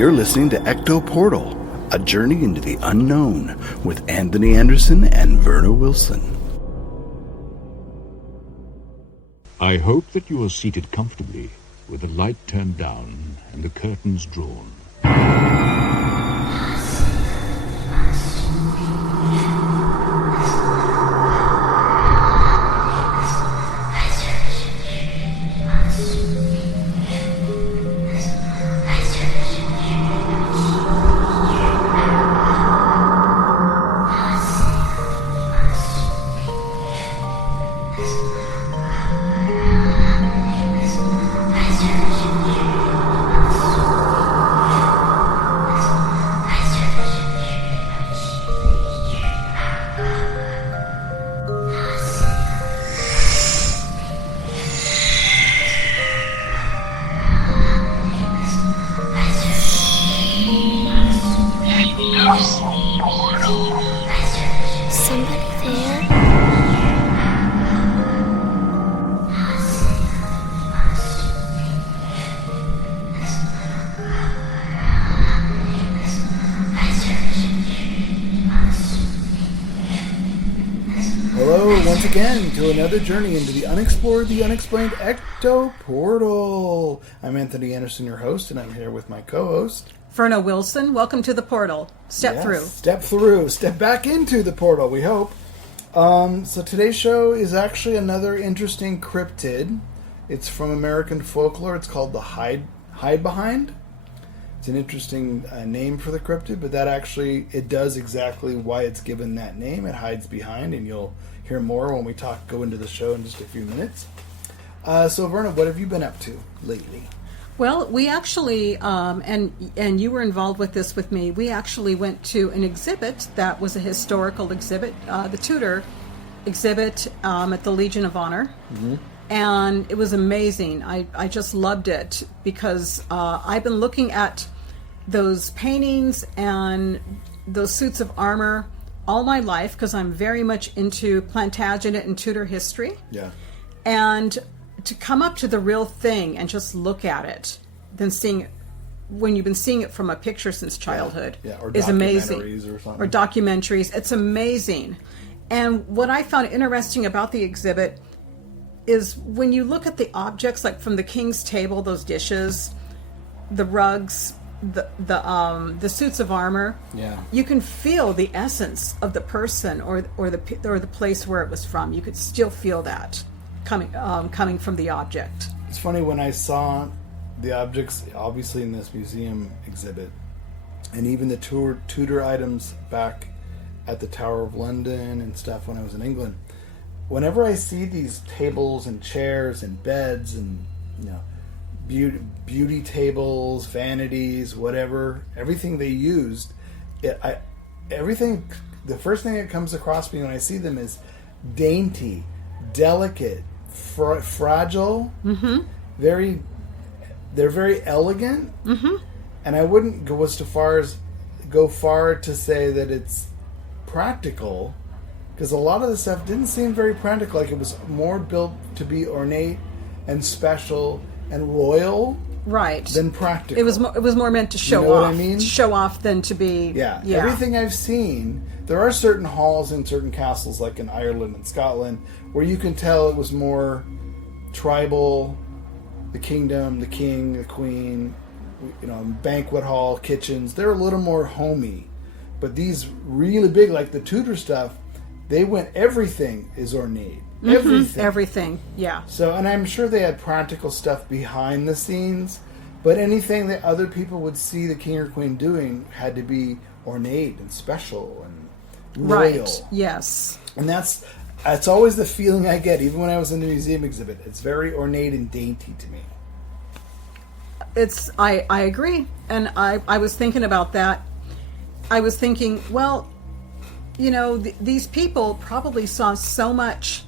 You're listening to Ecto Portal, a journey into the unknown with Anthony Anderson and Verna Wilson. I hope that you are seated comfortably with the light turned down and the curtains drawn. Another journey into the unexplored, the unexplained Ecto Portal. I'm Anthony Anderson, your host, and I'm here with my co-host, Verna Wilson. Welcome to the portal. Step through. Step back into the portal, we hope. So today's show is actually another interesting cryptid. It's from American folklore. It's called the Hide Behind. It's an interesting name for the cryptid, but that actually, it does exactly why it's given that name. It hides behind, and you'll hear more when we go into the show in just a few minutes. So Verna, what have you been up to lately? Well, we actually, and you were involved with this with me, we actually went to an exhibit that was a historical exhibit, the Tudor exhibit at the Legion of Honor. Mm-hmm. And it was amazing. I just loved it because I've been looking at those paintings and those suits of armor all my life because I'm very much into Plantagenet and Tudor history. Yeah. And to come up to the real thing and just look at it, then seeing it when you've been seeing it from a picture since childhood is amazing. Or documentaries. It's amazing. And what I found interesting about the exhibit is when you look at the objects, like from the king's table, those dishes, the rugs, the suits of armor, you can feel the essence of the person or the place where it was from. You could still feel that coming from the object. It's funny when I saw the objects, obviously in this museum exhibit, and even the Tudor items back at the Tower of London and stuff when I was in England. Whenever I see these tables and chairs and beds and beauty tables, vanities, whatever, everything they used, everything. The first thing that comes across me when I see them is dainty, delicate, fragile. Mm-hmm. They're very elegant, mm-hmm. And I wouldn't go far to say that it's practical, because a lot of the stuff didn't seem very practical. Like it was more built to be ornate and special and royal, right? Than practical. It was more meant to show off. What I mean? To show off than to be. Yeah. Everything I've seen, there are certain halls in certain castles, like in Ireland and Scotland, where you can tell it was more tribal. The kingdom, the king, the queen, banquet hall, kitchens. They're a little more homey, but these really big, like the Tudor stuff, everything is ornate. Mm-hmm. Everything, yeah. So, and I'm sure they had practical stuff behind the scenes, but anything that other people would see the king or queen doing had to be ornate and special and royal. Right, yes. And that's always the feeling I get, even when I was in the museum exhibit. It's very ornate and dainty to me. I agree. And I was thinking about that. I was thinking, well, these people probably saw so much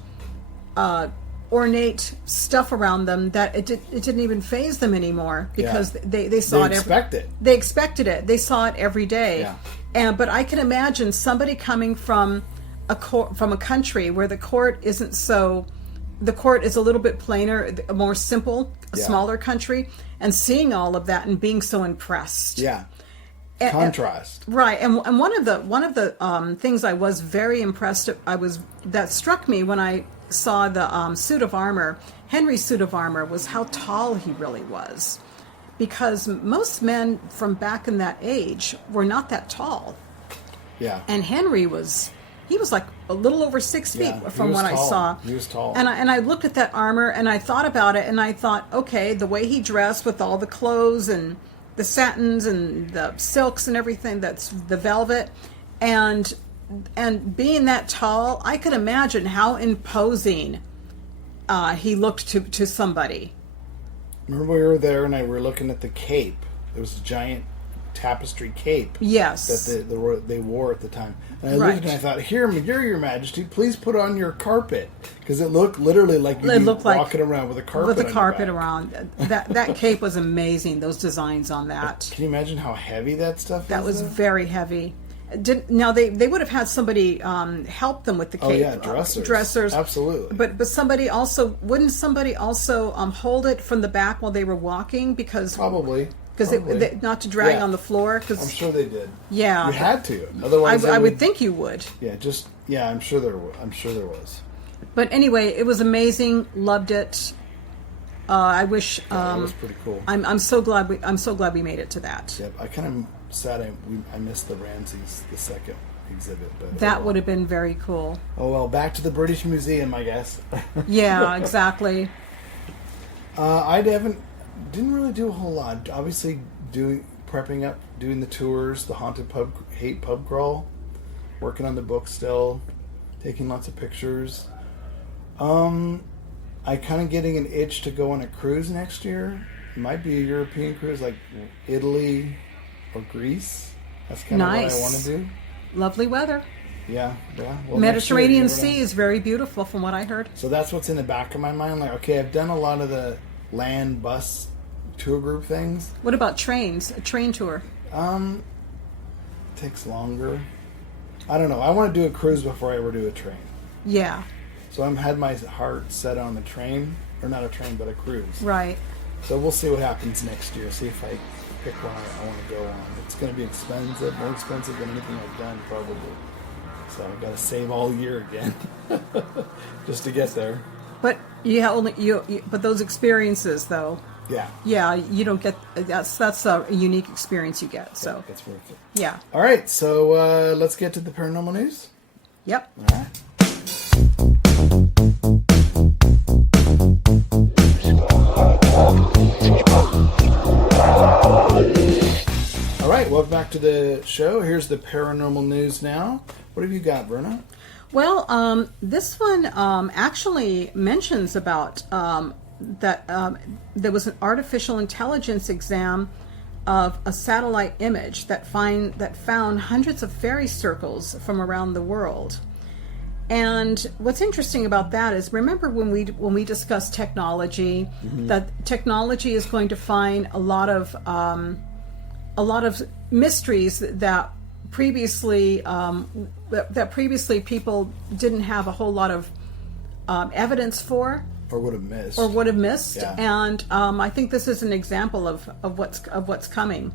ornate stuff around them that it didn't even faze them anymore because they saw They expected it. They saw it every day. Yeah. But I can imagine somebody coming from a country where the court isn't so the court is a little bit plainer, a more simple, a Yeah. smaller country, and seeing all of that and being so impressed. Yeah. And- Contrast. Right, and one of the things I was very impressed. That struck me when I saw the suit of armor. Henry's suit of armor was how tall he really was, because most men from back in that age were not that tall, Yeah. and Henry was. He was like a little over 6 feet Yeah, he from was what I tall. saw. He was tall. And I looked at that armor and I thought about it and I thought, okay, the way he dressed with all the clothes and the satins and the silks and everything, that's the velvet, and being that tall, I could imagine how imposing he looked to somebody. Remember we were there and we were looking at the cape. There was a giant tapestry cape. Yes. That they wore at the time. And I Right. looked and I thought, here, your majesty, please put on your carpet. Because it looked literally like you'd It be looked like walking around with a carpet with on a your carpet back. around. That cape was amazing. Those designs on that. Can you imagine how heavy that stuff That is? was though? very heavy. Now they would have had somebody help them with the cape. Oh, yeah, dressers. Dressers. Absolutely. But somebody also wouldn't somebody also hold it from the back while they were walking because Probably. not to drag Yeah. on the floor I'm because sure they did. Yeah. You had to. Otherwise, I they would think you would. Yeah, I'm sure there was. But anyway, it was amazing. Loved it. I wish. That was pretty cool. I'm so glad we made it to that. Yep, I kind of sad I missed the Ramses the second exhibit, but That would have been very cool. Oh well, back to the British Museum, I guess. Yeah, exactly. Didn't really do a whole lot. Obviously, prepping up, doing the tours, the haunted pub crawl, working on the book still, taking lots of pictures. I kind of getting an itch to go on a cruise next year. It might be a European cruise, like Italy or Greece. That's kind of what Nice. I want to do. Lovely weather. Yeah. Well, Mediterranean next year, you Sea never know. is very beautiful from what I heard. So that's what's in the back of my mind. Like, okay, I've done a lot of the land bus tour group things. What about trains? A train tour? Takes longer. I don't know. I want to do a cruise before I ever do a train. Yeah, So I'm had my heart set on the train, or not a train, but a cruise. right. So we'll see what happens next year. See if I pick one I want to go on. It's going to be expensive, more expensive than anything I've done, probably. So I've got to save all year again just to get there. But but those experiences though, Yeah, you don't get. That's a unique experience you get. So it's worth it. yeah, All right, so let's get to the paranormal news. yep. All right. All right, welcome back to the show. Here's the paranormal news now. What have you got, Verna? Well, this one actually mentions about that there was an artificial intelligence exam of a satellite image that found hundreds of fairy circles from around the world. And what's interesting about that is, remember when we discussed technology, that technology is going to find a lot of mysteries that previously people didn't have a whole lot of evidence for Or would have missed. Yeah. And I think this is an example of what's coming.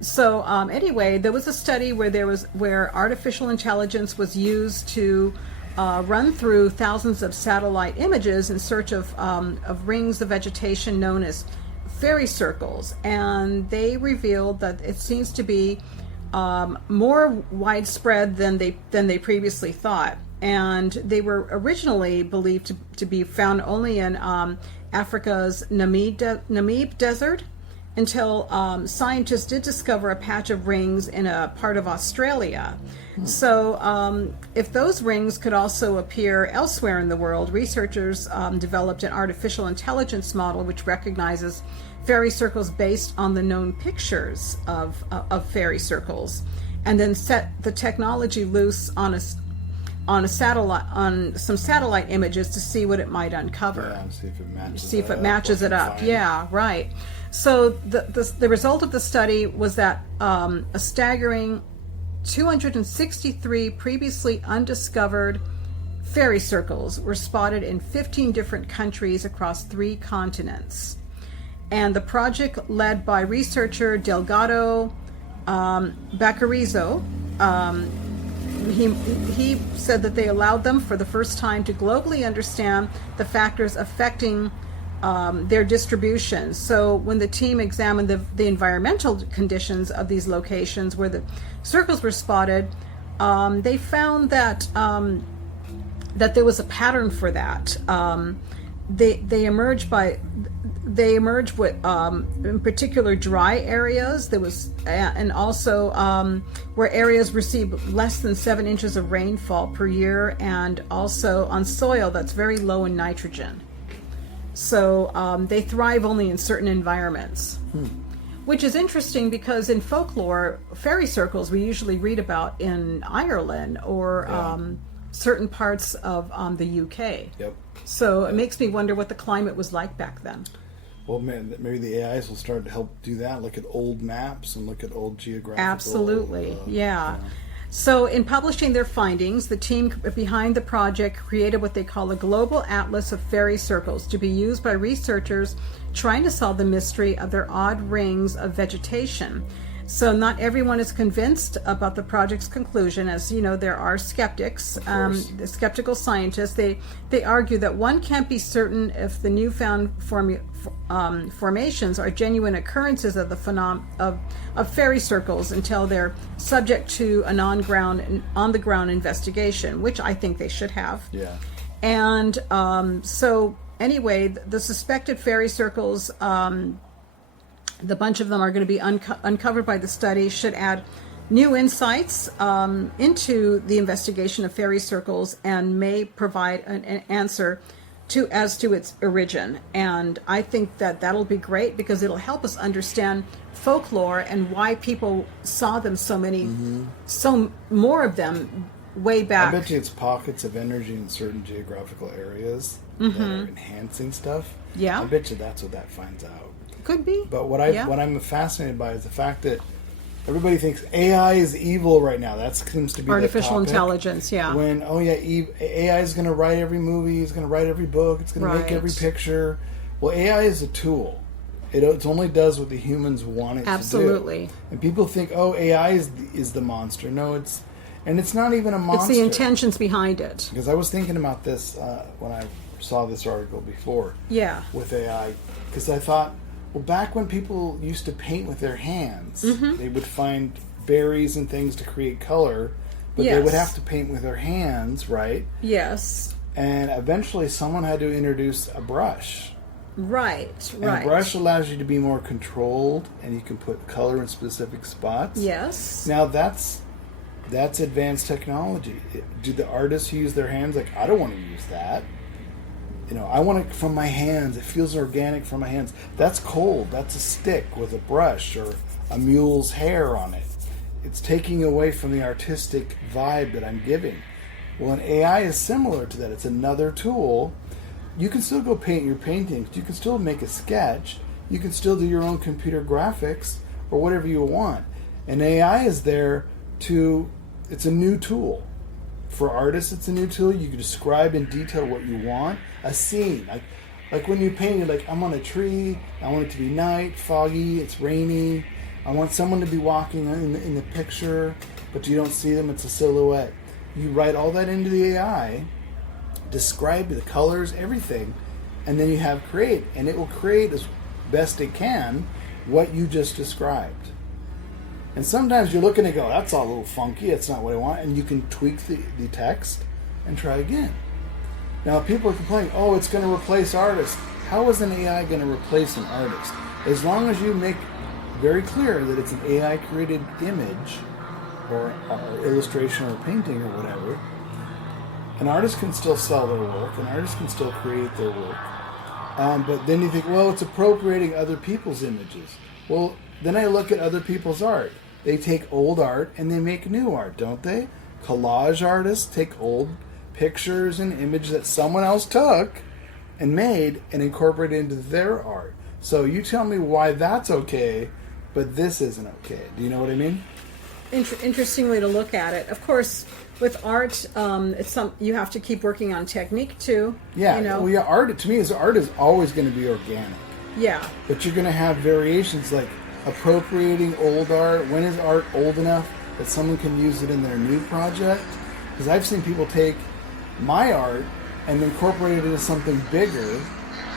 So anyway, there was a study where artificial intelligence was used to run through thousands of satellite images in search of rings of vegetation known as fairy circles, and they revealed that it seems to be more widespread than they previously thought. And they were originally believed to be found only in Africa's Namib Desert, until scientists did discover a patch of rings in a part of Australia. So if those rings could also appear elsewhere in the world, researchers developed an artificial intelligence model which recognizes fairy circles based on the known pictures of fairy circles, and then set the technology loose on some satellite images to see what it might uncover. Yeah, and See if it matches it up. Yeah, right. So the result of the study was that a staggering 263 previously undiscovered fairy circles were spotted in 15 different countries across 3 continents. And the project, led by researcher Delgado Bacarrizzo, he said that they allowed them for the first time to globally understand the factors affecting their distribution. So when the team examined the environmental conditions of these locations where the circles were spotted, they found that that there was a pattern for that. They emerged with in particular dry areas. There was and also where areas receive less than 7 inches of rainfall per year, and also on soil that's very low in nitrogen. So they thrive only in certain environments, which is interesting because in folklore, fairy circles we usually read about in Ireland or certain parts of the UK. Yep. So it makes me wonder what the climate was like back then. Well, man, maybe the AIs will start to help do that. Look at old maps and look at old geographical. Absolutely, So in publishing their findings, the team behind the project created what they call a global atlas of fairy circles to be used by researchers trying to solve the mystery of their odd rings of vegetation. So not everyone is convinced about the project's conclusion. As you know, there are skeptics, the skeptical scientists. They argue that one can't be certain if the newfound formations are genuine occurrences of the of fairy circles until they're subject to an on the ground investigation, which I think they should have. Yeah. And so anyway, the suspected fairy circles. The bunch of them are going to be uncovered by the study, should add new insights into the investigation of fairy circles and may provide an answer as to its origin. And I think that that'll be great because it'll help us understand folklore and why people saw them so more of them way back. I bet you it's pockets of energy in certain geographical areas that are enhancing stuff. Yeah. I bet you that's what that finds out. Could be. But what I'm fascinated by is the fact that everybody thinks AI is evil right now. That seems to be artificial the topic. Intelligence. Yeah. When AI is going to write every movie, it's going to write every book, it's going to make every picture. Well, AI is a tool. It only does what the humans want it Absolutely. to do. And people think, AI is the monster. No, it's not even a monster. It's the intentions behind it. Because I was thinking about this when I saw this article before. Yeah. With AI, because I thought, well, back when people used to paint with their hands, they would find berries and things to create color, but they would have to paint with their hands, right? Yes. And eventually someone had to introduce a brush. Right. And a brush allows you to be more controlled, and you can put color in specific spots. Yes. Now that's advanced technology. Do the artists who use their hands like, I don't want to use that. I want it from my hands. It feels organic from my hands. That's cold. That's a stick with a brush or a mule's hair on it. It's taking away from the artistic vibe that I'm giving. Well, an AI is similar to that. It's another tool. You can still go paint your paintings. You can still make a sketch. You can still do your own computer graphics or whatever you want. And AI is there it's a new tool. For artists, it's a new tool. You can describe in detail what you want. A scene. Like when you paint, you're like, I'm on a tree. I want it to be night, foggy, it's rainy. I want someone to be walking in the picture, but you don't see them. It's a silhouette. You write all that into the AI, describe the colors, everything, and then you have create. And it will create as best it can what you just described. And sometimes you're looking and go, that's all a little funky, that's not what I want, and you can tweak the text and try again. Now people are complaining, it's going to replace artists. How is an AI going to replace an artist? As long as you make very clear that it's an AI created image or illustration or painting or whatever, an artist can still sell their work, an artist can still create their work. But then you think, it's appropriating other people's images. Well, then I look at other people's art. They take old art and they make new art, don't they? Collage artists take old pictures and images that someone else took and made and incorporated into their art. So you tell me why that's okay, but this isn't okay. Do you know what I mean? interesting way to look at it. Of course, with art, you have to keep working on technique too. Yeah, you know? well, yeah, art is always going to be organic. Yeah. But you're going to have variations like appropriating old art. When is art old enough that someone can use it in their new project? Because I've seen people take my art and incorporate it into something bigger.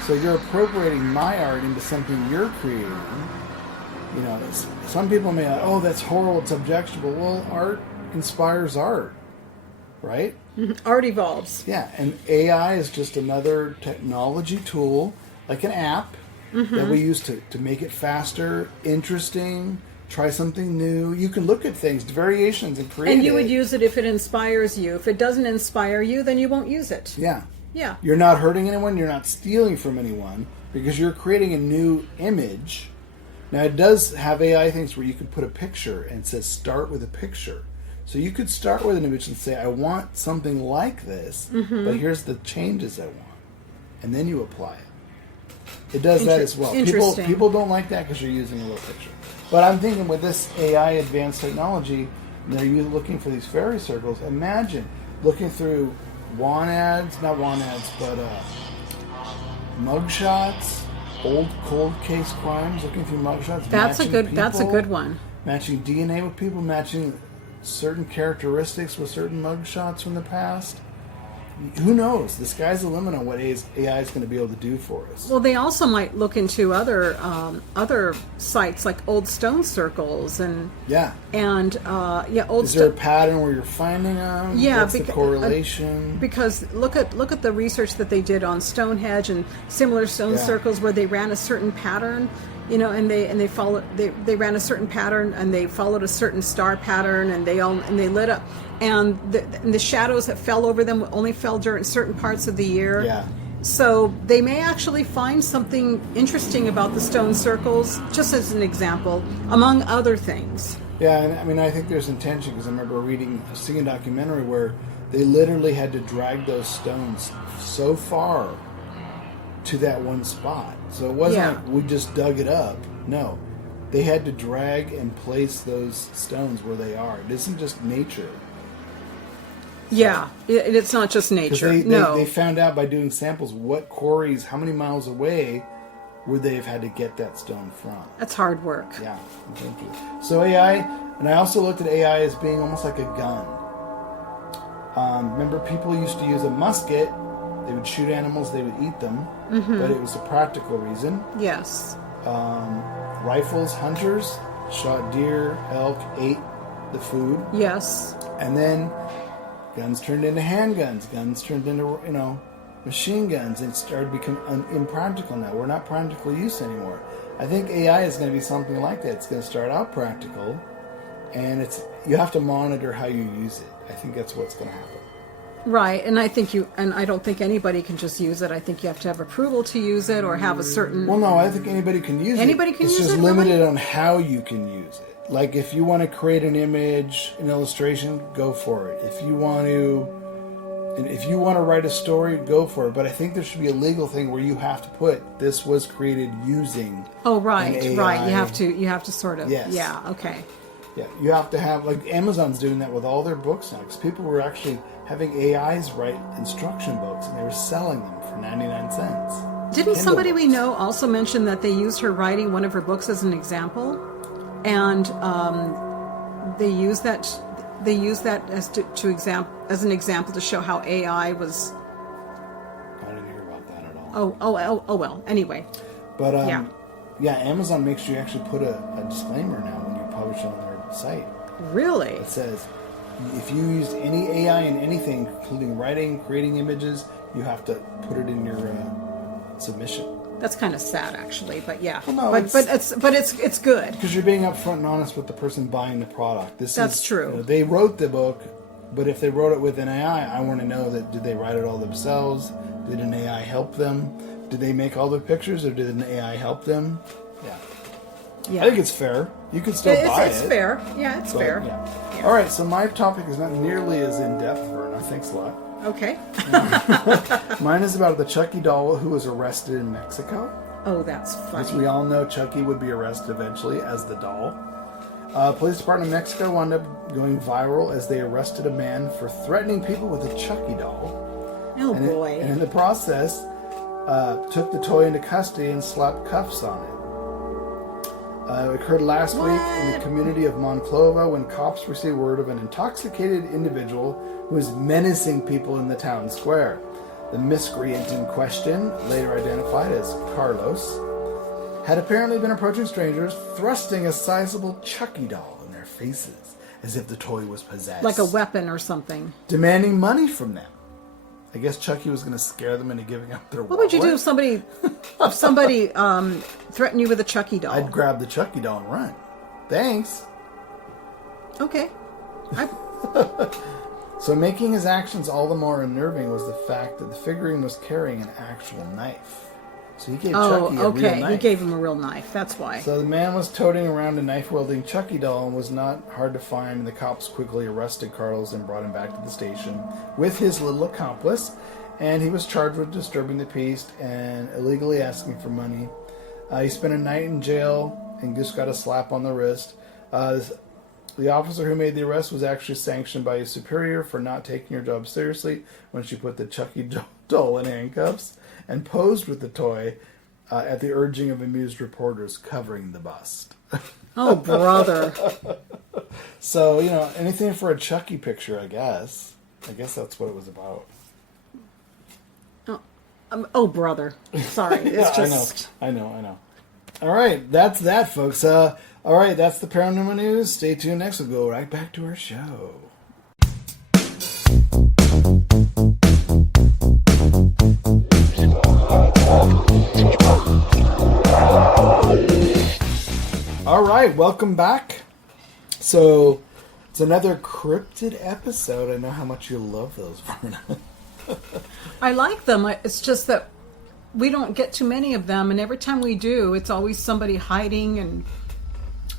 So you're appropriating my art into something you're creating. You know, some people may like, oh, that's horrible, it's objectionable. Well, art inspires art, right? Art evolves. Yeah, and AI is just another technology tool, like an app, that we use to make it faster, interesting, try something new. You can look at things, variations, and create And you it. would use it if it inspires you. If it doesn't inspire you, then you won't use it. Yeah. Yeah. You're not hurting anyone, you're not stealing from anyone, because you're creating a new image. Now, it does have AI things where you can put a picture and it says start with a picture. So you could start with an image and say, I want something like this, but here's the changes I want. And then you apply it. It does that as well. Interesting. People don't like that because you're using a little picture. But I'm thinking with this AI advanced technology, and they're looking for these fairy circles. Imagine looking through not want ads, but mugshots, old cold case crimes, looking through mugshots. That's a matching good people, one. Matching DNA with people, matching certain characteristics with certain mugshots from the past. Who knows? The sky's the limit on what AI is going to be able to do for us. Well, they also might look into other sites like old stone circles and Yeah. old. Is there a pattern where you're finding them? Yeah, What's the correlation? Because look at the research that they did on Stonehenge and similar stone circles where they ran a certain pattern, and they ran a certain pattern and they followed a certain star pattern and they lit up, and the shadows that fell over them only fell during certain parts of the year. Yeah. So they may actually find something interesting about the stone circles, just as an example, among other things. Yeah, and I mean, I think there's intention because I remember seeing a documentary where they literally had to drag those stones so far to that one spot. So it wasn't like we just dug it up. No, they had to drag and place those stones where they are. It isn't just nature. Yeah, it's not just nature. They found out by doing samples what quarries, how many miles away would they have had to get that stone from. That's hard work. Yeah. So AI, and I also looked at AI as being almost like a gun. Remember, people used to use a musket. They would shoot animals, they would eat them, but it was a practical reason. Yes. Rifles, hunters shot deer, elk, ate the food. Yes. And then guns turned into handguns. Guns turned into, machine guns, and it started to become impractical now. We're not practical use anymore. I think AI is going to be something like that. It's going to start out practical, and you have to monitor how you use it. I think that's what's going to happen. Right, and I don't think anybody can just use it. I think you have to have approval to use it or have a certain... Well, no, I think anybody can use it. Anybody can use it? It's just limited on how you can use it. Like, if you want to create an image, an illustration, go for it. If you want to write a story, go for it. But I think there should be a legal thing where you have to put this was created using. Oh, right, an AI. right. You have to sort of. Yes. Yeah. Okay. Yeah, you have to have, like, Amazon's doing that with all their books now, because people were actually having AIs write instruction books, and they were selling them for 99 cents. Didn't Kindle somebody we books. know also mention that they used her writing one of her books as an example, and they use that as an example to show how AI was. I didn't hear about that at all. Oh well. Anyway. But Yeah. Amazon makes you actually put a disclaimer now when you publish on their site. Really? It says if you used any AI in anything, including writing, creating images, you have to put it in your submission. That's kind of sad, actually. But yeah. Well, no, but it's good. Because you're being upfront and honest with the person buying the product. That's true. They wrote the book, but if they wrote it with an AI, I want to know that did they write it all themselves? Did an AI help them? Did they make all the pictures, or did an AI help them? Yeah. Yeah. I think it's fair. You can still buy it. It's fair. Yeah, it's fair. Yeah. Yeah. All right, so my topic is not nearly as in-depth, Verna. Thanks a lot. Okay. Mine is about the Chucky doll who was arrested in Mexico. Oh, that's As funny. we all know, Chucky would be arrested eventually as the doll. Police Department of Mexico wound up going viral as they arrested a man for threatening people with a Chucky doll. Oh, And boy. and in the process, took the toy into custody and slapped cuffs on it. It occurred last week in the community of Monclova when cops received word of an intoxicated individual who was menacing people in the town square. The miscreant in question, later identified as Carlos, had apparently been approaching strangers, thrusting a sizable Chucky doll in their faces as if the toy was possessed. Like a weapon or something. Demanding money from them. I guess Chucky was going to scare them into giving up their What would you do if somebody threatened you with a Chucky doll? I'd grab the Chucky doll and run. Thanks. Okay. So making his actions all the more unnerving was the fact that the figurine was carrying an actual knife. So he gave Chucky a real okay. knife. He gave him a real knife. That's why. So the man was toting around a knife-wielding Chucky doll and was not hard to find, and the cops quickly arrested Carlos and brought him back to the station with his little accomplice, and he was charged with disturbing the peace and illegally asking for money. He spent a night in jail and just got a slap on the wrist. The officer who made the arrest was actually sanctioned by his superior for not taking her job seriously when she put the Chucky doll in handcuffs and posed with the toy at the urging of amused reporters covering the bust. Oh, brother. So, anything for a Chucky picture, I guess. I guess that's what it was about. Oh, brother. Sorry. It's just... I know. All right, that's that, folks. All right, that's the paranormal news. Stay tuned next. We'll go right back to our show. All right, welcome back. So, it's another cryptid episode. I know how much you love those, Verna. I like them. It's just that we don't get too many of them, and every time we do, it's always somebody hiding. And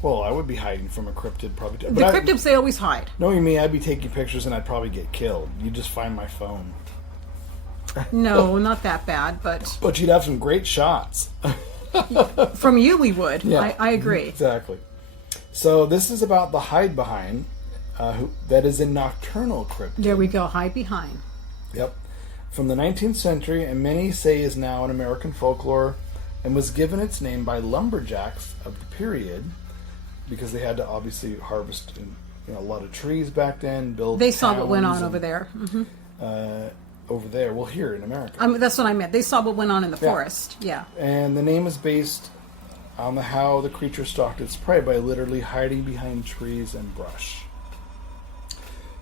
Well, I would be hiding from a cryptid probably. the cryptids, they always hide. Knowing me, I'd be taking pictures and I'd probably get killed. You just find my phone. No, not that bad, but But you'd have some great shots. from you we would. Yeah. I agree. Exactly. So this is about the hide behind that is a nocturnal cryptid. There we go. Hide behind. Yep. From the 19th century, and many say is now in American folklore, and was given its name by lumberjacks of the period because they had to obviously harvest a lot of trees back then, build They saw what went towns on over there. Hmm. over there. Well, here in America. That's what I meant. They saw what went on in the forest. Yeah. And the name is based on how the creature stalked its prey by literally hiding behind trees and brush.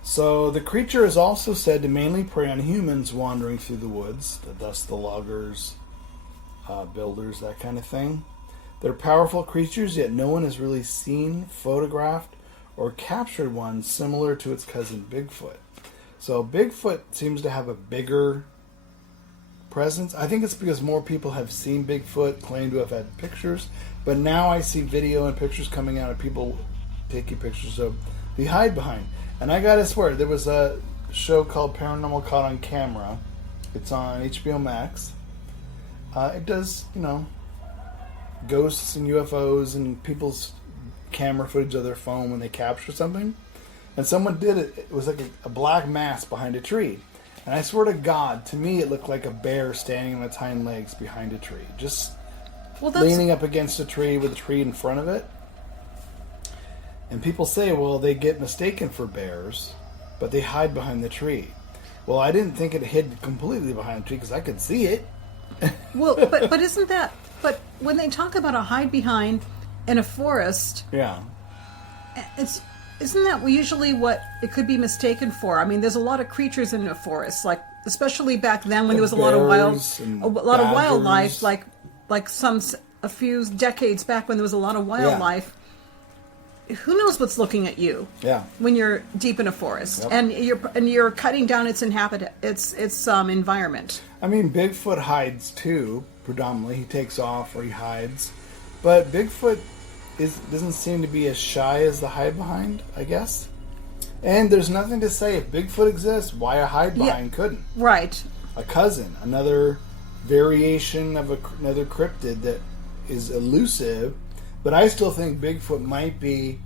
So the creature is also said to mainly prey on humans wandering through the woods, thus the loggers, builders, that kind of thing. They're powerful creatures, yet no one has really seen, photographed, or captured one similar to its cousin Bigfoot. So Bigfoot seems to have a bigger presence. I think it's because more people have seen Bigfoot, claim to have had pictures, but now I see video and pictures coming out of people taking pictures of the hide behind. And I gotta swear, there was a show called Paranormal Caught on Camera. It's on HBO Max. It does, ghosts and UFOs and people's camera footage of their phone when they capture something. And someone did it. It was like a black mass behind a tree. And I swear to God, to me it looked like a bear standing on its hind legs behind a tree. Just leaning up against a tree with a tree in front of it. And people say, well, they get mistaken for bears, but they hide behind the tree. Well, I didn't think it hid completely behind the tree because I could see it. Well, but isn't that... But when they talk about a hide behind in a forest... Yeah. Isn't that usually what it could be mistaken for? I mean, there's a lot of creatures in a forest, like especially back then when there was a lot of wildlife, like a few decades back when there was a lot of wildlife. Yeah. Who knows what's looking at you? Yeah. When you're deep in a forest, yep. and you're cutting down its environment. I mean, Bigfoot hides too. Predominantly, he takes off or he hides, but Bigfoot doesn't seem to be as shy as the hide behind, I guess. And there's nothing to say if Bigfoot exists, why a hide behind couldn't. Right. A cousin, another variation of another cryptid that is elusive, but I still think Bigfoot might be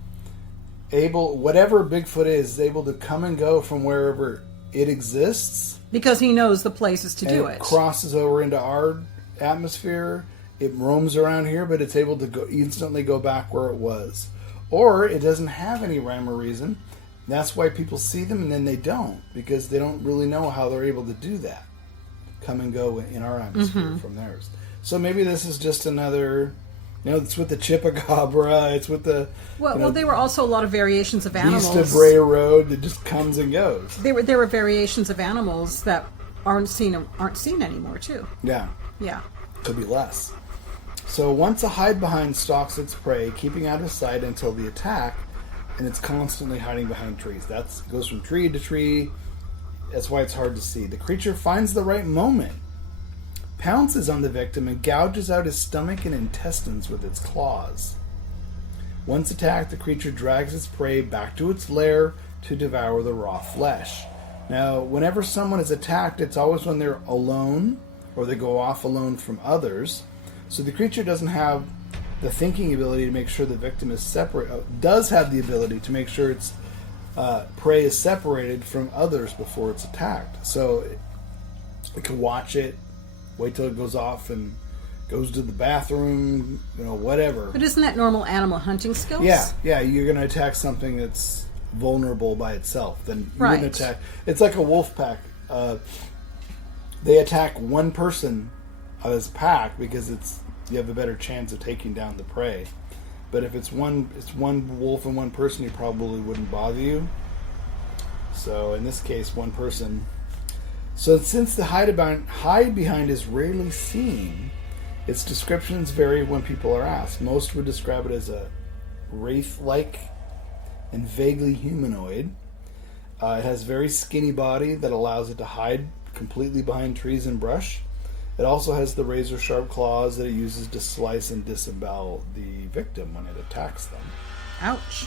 whatever Bigfoot is able to come and go from wherever it exists. Because he knows the places to do and it. Crosses over into our atmosphere. It roams around here, but it's able to instantly go back where it was. Or it doesn't have any rhyme or reason. That's why people see them and then they don't, because they don't really know how they're able to do that. Come and go in our atmosphere from theirs. So maybe this is just another, it's with the chupacabra, it's with the... Well, there were also a lot of variations of animals. Beast of Bray Road that just comes and goes. There were variations of animals that aren't seen anymore, too. Yeah. Yeah. Could be less. So once a hide-behind stalks its prey, keeping out of sight until the attack, and it's constantly hiding behind trees. That goes from tree to tree. That's why it's hard to see. The creature finds the right moment, pounces on the victim, and gouges out his stomach and intestines with its claws. Once attacked, the creature drags its prey back to its lair to devour the raw flesh. Now, whenever someone is attacked, it's always when they're alone or they go off alone from others. So the creature doesn't have the thinking ability to make sure the victim is separate. Does have the ability to make sure its prey is separated from others before it's attacked. So it can watch it, wait till it goes off and goes to the bathroom, whatever. But isn't that normal animal hunting skills? Yeah, you're going to attack something that's vulnerable by itself. Then you Right. wouldn't attack. It's like a wolf pack. They attack one person as a pack because you have a better chance of taking down the prey. But if it's one wolf and one person, he probably wouldn't bother you. So in this case, one person. So since the hide behind is rarely seen, its descriptions vary when people are asked. Most would describe it as a wraith-like and vaguely humanoid. It has a very skinny body that allows it to hide completely behind trees and brush. It also has the razor-sharp claws that it uses to slice and disembowel the victim when it attacks them. Ouch.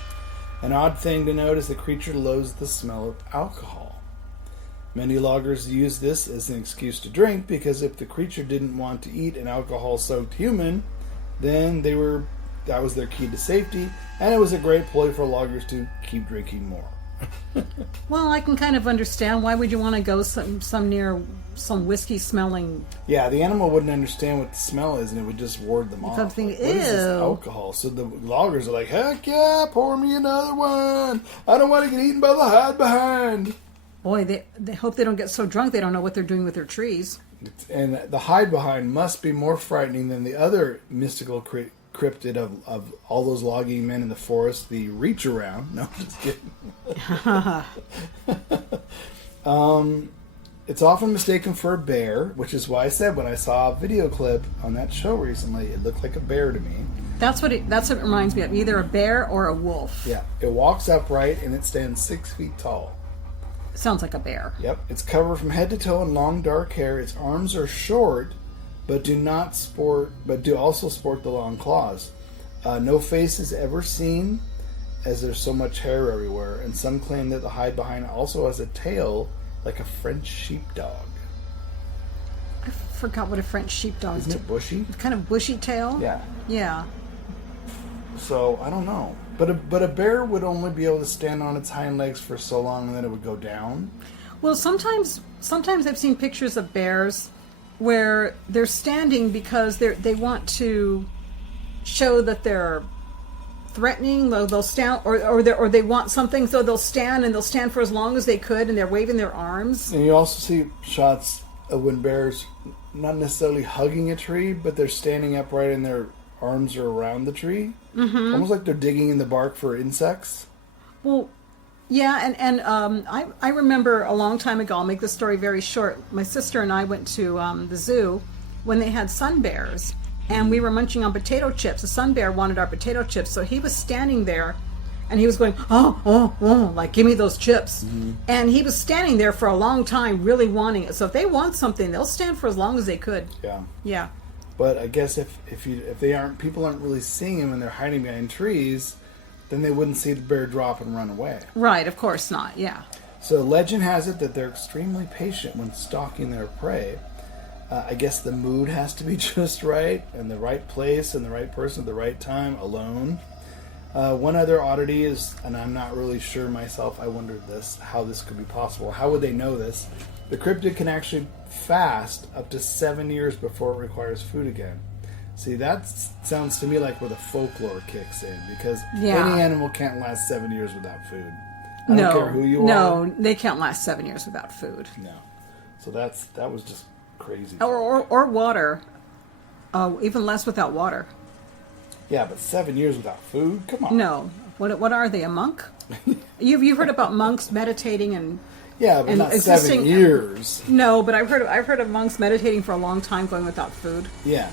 An odd thing to note is the creature loathes the smell of alcohol. Many loggers use this as an excuse to drink because if the creature didn't want to eat an alcohol-soaked human, then that was their key to safety, and it was a great ploy for loggers to keep drinking more. Well, I can kind of understand. Why would you want to go some near some whiskey smelling? Yeah, the animal wouldn't understand what the smell is, and it would just ward them off. Something, Like, what is this ew. alcohol? So the loggers are like, heck yeah, pour me another one. I don't want to get eaten by the hide behind. Boy, they hope they don't get so drunk they don't know what they're doing with their trees. And the hide behind must be more frightening than the other mystical cryptid of all those logging men in the forest, the reach around. No, I'm just kidding. It's often mistaken for a bear, which is why I said when I saw a video clip on that show recently, it looked like a bear to me. That's what it reminds me of, either a bear or a wolf. Yeah, it walks upright and it stands 6 feet tall. Sounds like a bear. Yep, it's covered from head to toe in long dark hair. Its arms are short, but do also sport the long claws. No face is ever seen, as there's so much hair everywhere. And some claim that the hide behind also has a tail like a French sheepdog. I forgot what a French sheepdog is. Isn't it bushy? Kind of bushy tail. Yeah. Yeah. So I don't know, but a bear would only be able to stand on its hind legs for so long, and then it would go down. Well, sometimes I've seen pictures of bears where they're standing because they want to show that they're threatening. They'll stand, or they want something, so they'll stand for as long as they could, and they're waving their arms. And you also see shots of when bears not necessarily hugging a tree, but they're standing upright and their arms are around the tree, almost like they're digging in the bark for insects. Well, yeah, and I remember a long time ago, I'll make this story very short, my sister and I went to the zoo when they had sun bears, and we were munching on potato chips. The sun bear wanted our potato chips, so he was standing there, and he was going, oh, like, give me those chips. Mm-hmm. And he was standing there for a long time, really wanting it. So if they want something, they'll stand for as long as they could. Yeah. Yeah. But I guess if people aren't really seeing him and they're hiding behind trees, then they wouldn't see the bear drop and run away. Right, of course not, yeah. So legend has it that they're extremely patient when stalking their prey. I guess the mood has to be just right, and the right place, and the right person at the right time, alone. One other oddity is, and I'm not really sure myself, I wondered how this could be possible. How would they know this? The cryptid can actually fast up to 7 years before it requires food again. See, that sounds to me like where the folklore kicks in, because any animal can't last 7 years without food. I don't care who you are. No, they can't last 7 years without food. No. So that was just crazy. Or water. Even less without water. Yeah, but 7 years without food? Come on. No. What are they, a monk? You've heard about monks meditating and... Yeah, but not existing, 7 years. No, but I've heard of monks meditating for a long time going without food. Yeah,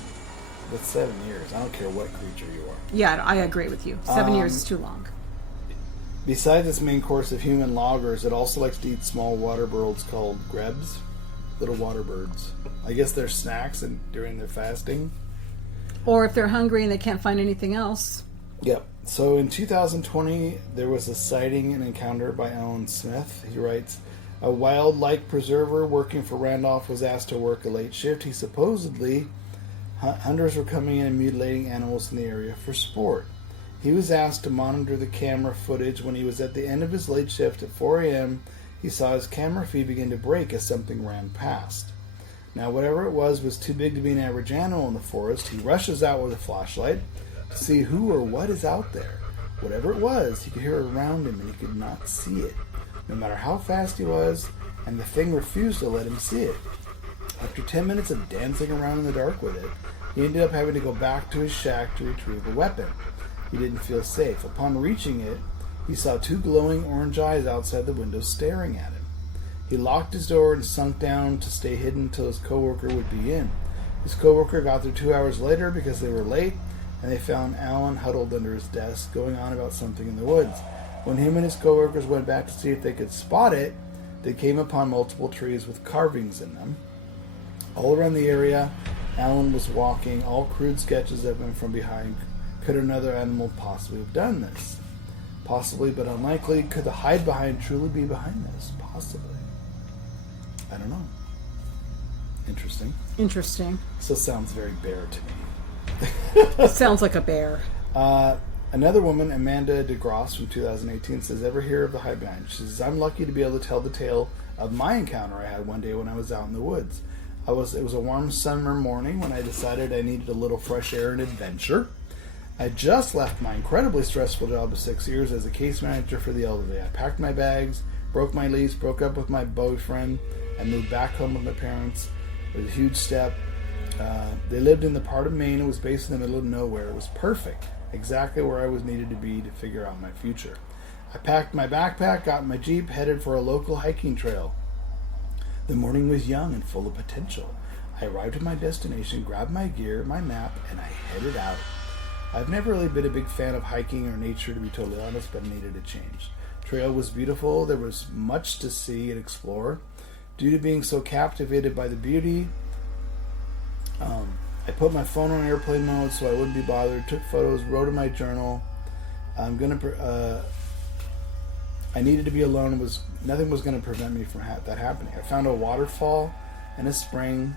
but 7 years. I don't care what creature you are. Yeah, I agree with you. 7 years is too long. Besides its main course of human loggers, it also likes to eat small water birds called grebes, little water birds. I guess they're snacks during their fasting. Or if they're hungry and they can't find anything else. Yep. So in 2020, there was a sighting and encounter by Alan Smith. He writes, a wildlife preserver working for Randolph was asked to work a late shift. He supposedly, hunters were coming in and mutilating animals in the area for sport. He was asked to monitor the camera footage. When he was at the end of his late shift at 4 a.m., he saw his camera feed begin to break as something ran past. Now, whatever it was too big to be an average animal in the forest. He rushes out with a flashlight to see who or what is out there. Whatever it was, he could hear it around him and he could not see it, no matter how fast he was, and the thing refused to let him see it. After 10 minutes of dancing around in the dark with it, he ended up having to go back to his shack to retrieve the weapon. He didn't feel safe. Upon reaching it, he saw two glowing orange eyes outside the window staring at him. He locked his door and sunk down to stay hidden until his coworker would be in. His coworker got there 2 hours later because they were late, and they found Alan huddled under his desk, going on about something in the woods. When him and his coworkers went back to see if they could spot it, they came upon multiple trees with carvings in them. All around the area, Alan was walking. All crude sketches of him from behind. Could another animal possibly have done this? Possibly, but unlikely. Could the hide behind truly be behind this? Possibly. I don't know. Interesting. Still sounds very bear to me. It sounds like a bear. Another woman, Amanda DeGrosse from 2018, says, ever hear of the hide behind? She says, I'm lucky to be able to tell the tale of my encounter I had one day when I was out in the woods. It was a warm summer morning when I decided I needed a little fresh air and adventure. I just left my incredibly stressful job of 6 years as a case manager for the LDA. I packed my bags, broke my lease, broke up with my boyfriend, and moved back home with my parents. It was a huge step. They lived in the part of Maine. It was based in the middle of nowhere. It was perfect. Exactly where I was needed to be to figure out my future. I packed my backpack, got in my Jeep, headed for a local hiking trail. The morning was young and full of potential. I arrived at my destination, grabbed my gear, my map, and I headed out. I've never really been a big fan of hiking or nature, to be totally honest, but I needed a change. Trail was beautiful. There was much to see and explore. Due to being so captivated by the beauty, I put my phone on airplane mode so I wouldn't be bothered, took photos, wrote in my journal. I needed to be alone. Nothing was going to prevent me from that happening. I found a waterfall and a spring.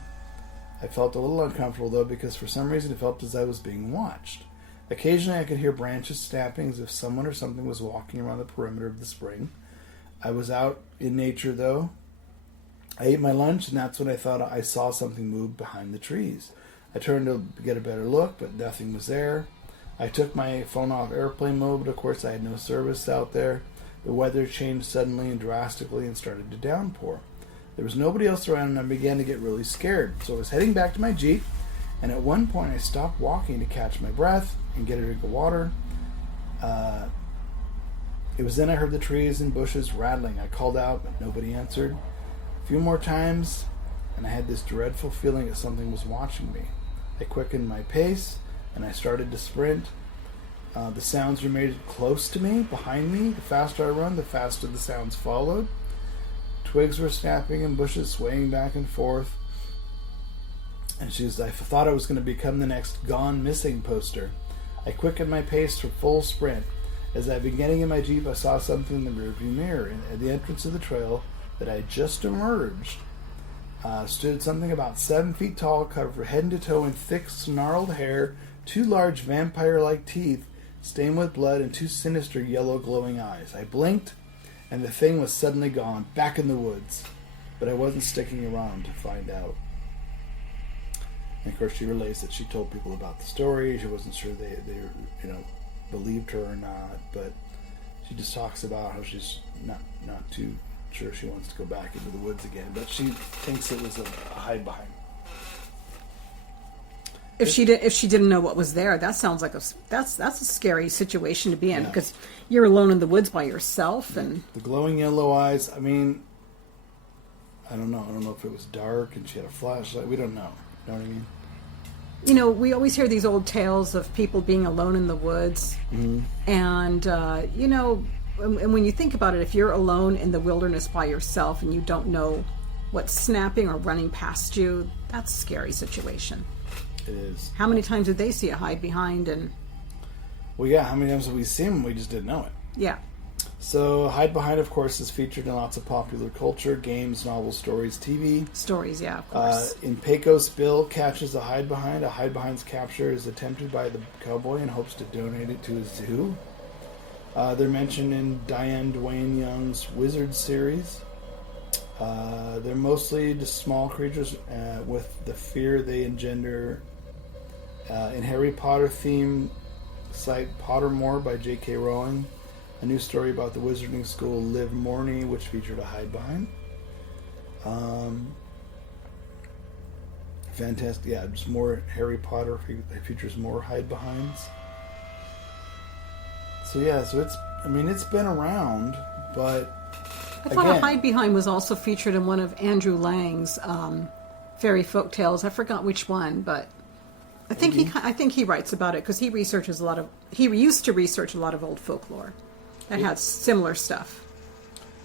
I felt a little uncomfortable, though, because for some reason it felt as I was being watched. Occasionally I could hear branches snapping as if someone or something was walking around the perimeter of the spring. I was out in nature, though. I ate my lunch, and that's when I thought I saw something move behind the trees. I turned to get a better look, but nothing was there. I took my phone off airplane mode, but of course I had no service out there. The weather changed suddenly and drastically and started to downpour. There was nobody else around, and I began to get really scared. So I was heading back to my Jeep, and at one point I stopped walking to catch my breath and get a drink of water. It was then I heard the trees and bushes rattling. I called out, but nobody answered. A few more times, and I had this dreadful feeling that something was watching me. I quickened my pace, and I started to sprint. The sounds remained close to me, behind me. The faster I run, the faster the sounds followed. Twigs were snapping and bushes swaying back and forth. And I thought I was going to become the next Gone Missing poster. I quickened my pace to full sprint. As I began getting in my Jeep, I saw something in the rearview mirror. At the entrance of the trail that I had just emerged, stood something about 7 feet tall, covered head to toe in thick, snarled hair, two large vampire-like teeth, stained with blood, and 2 sinister yellow glowing eyes. I blinked, and the thing was suddenly gone, back in the woods. But I wasn't sticking around to find out. And of course, she relays that she told people about the story. She wasn't sure they believed her or not, but she just talks about how she's not too sure she wants to go back into the woods again, but she thinks it was a hide behind. If she didn't know what was there, that sounds like that's a scary situation to be in, because you're alone in the woods by yourself. And the glowing yellow eyes, I mean, I don't know if it was dark and she had a flashlight. We don't know. You know what I mean? You know, we always hear these old tales of people being alone in the woods. Mm-hmm. And, and when you think about it, if you're alone in the wilderness by yourself and you don't know what's snapping or running past you, that's a scary situation. It is. How many times did they see a hide behind? And well, yeah, how many times have we seen them? We just didn't know it. Yeah. So, hide behind, of course, is featured in lots of popular culture, games, novels, stories, TV. Stories, yeah, of course. In Pecos, Bill catches a hide behind. A hide behind's capture is attempted by the cowboy in hopes to donate it to a zoo. They're mentioned in Diane Duane Young's Wizard series. They're mostly just small creatures with the fear they engender. In Harry Potter theme site Pottermore by J.K. Rowling, a new story about the wizarding school Liv Morny, which featured a hide behind. Fantastic, yeah, just more Harry Potter features more hide behinds. So yeah, it's been around, but I thought a hide behind was also featured in one of Andrew Lang's fairy folk tales. I forgot which one, but I think he writes about it because he used to research a lot of old folklore that had similar stuff.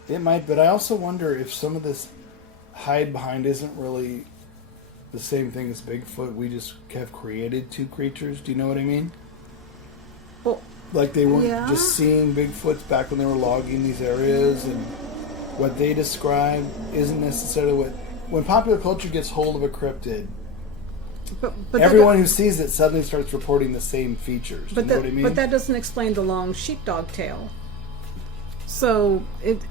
It might, but I also wonder if some of this hide behind isn't really the same thing as Bigfoot. We just have created 2 creatures. Do you know what I mean? Well, like they weren't just seeing Bigfoots back when they were logging these areas, and what they describe isn't necessarily what... When popular culture gets hold of a cryptid, but everyone who sees it suddenly starts reporting the same features. Do you know what I mean? But that doesn't explain the long sheepdog tail. So it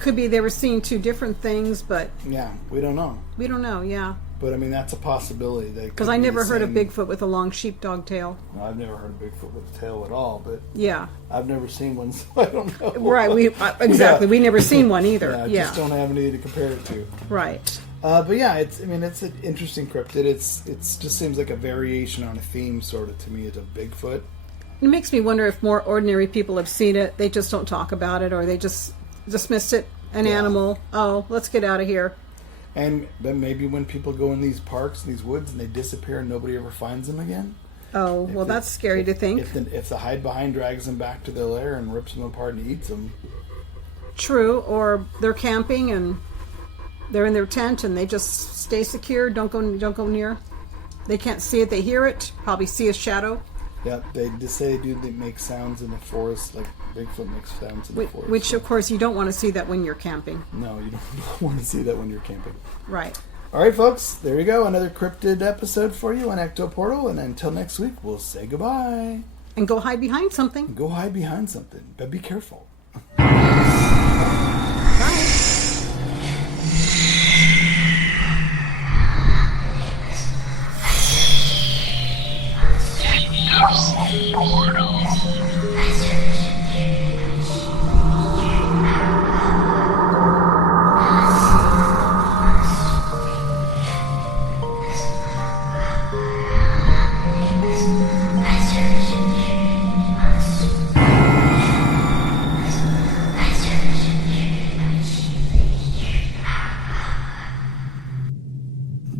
could be they were seeing 2 different things, but... Yeah, we don't know. We don't know, yeah. But, I mean, that's a possibility. Because I never heard of Bigfoot with a long sheepdog tail. No, I've never heard of Bigfoot with a tail at all, but... Yeah. I've never seen one, so I don't know. Right, exactly. We never seen one either. Yeah, just don't have any to compare it to. Right. But yeah, it's an interesting cryptid. It just seems like a variation on a theme, sort of, to me, of Bigfoot. It makes me wonder if more ordinary people have seen it. They just don't talk about it, or they just dismissed it. An animal. Oh, let's get out of here. And then maybe when people go in these parks, these woods, and they disappear and nobody ever finds them again. Oh, well, that's scary to think. If the hide behind drags them back to their lair and rips them apart and eats them. True, or they're camping and they're in their tent and they just stay secure. Don't go near. They can't see it. They hear it. Probably see a shadow. Yeah, they just say they make sounds in the forest, like Bigfoot makes sounds in the forest. Which, of course, you don't want to see that when you're camping. No, you don't want to see that when you're camping. Right. All right, folks, there you go. Another cryptid episode for you on Ecto Portal. And until next week, we'll say goodbye. And go hide behind something. Go hide behind something, but be careful.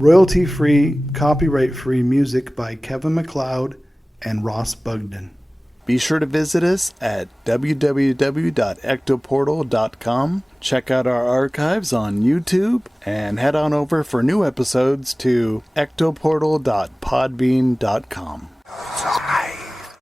Royalty-free, copyright-free music by Kevin MacLeod and Ross Bugden. Be sure to visit us at www.ectoportal.com. Check out our archives on YouTube and head on over for new episodes to ectoportal.podbean.com.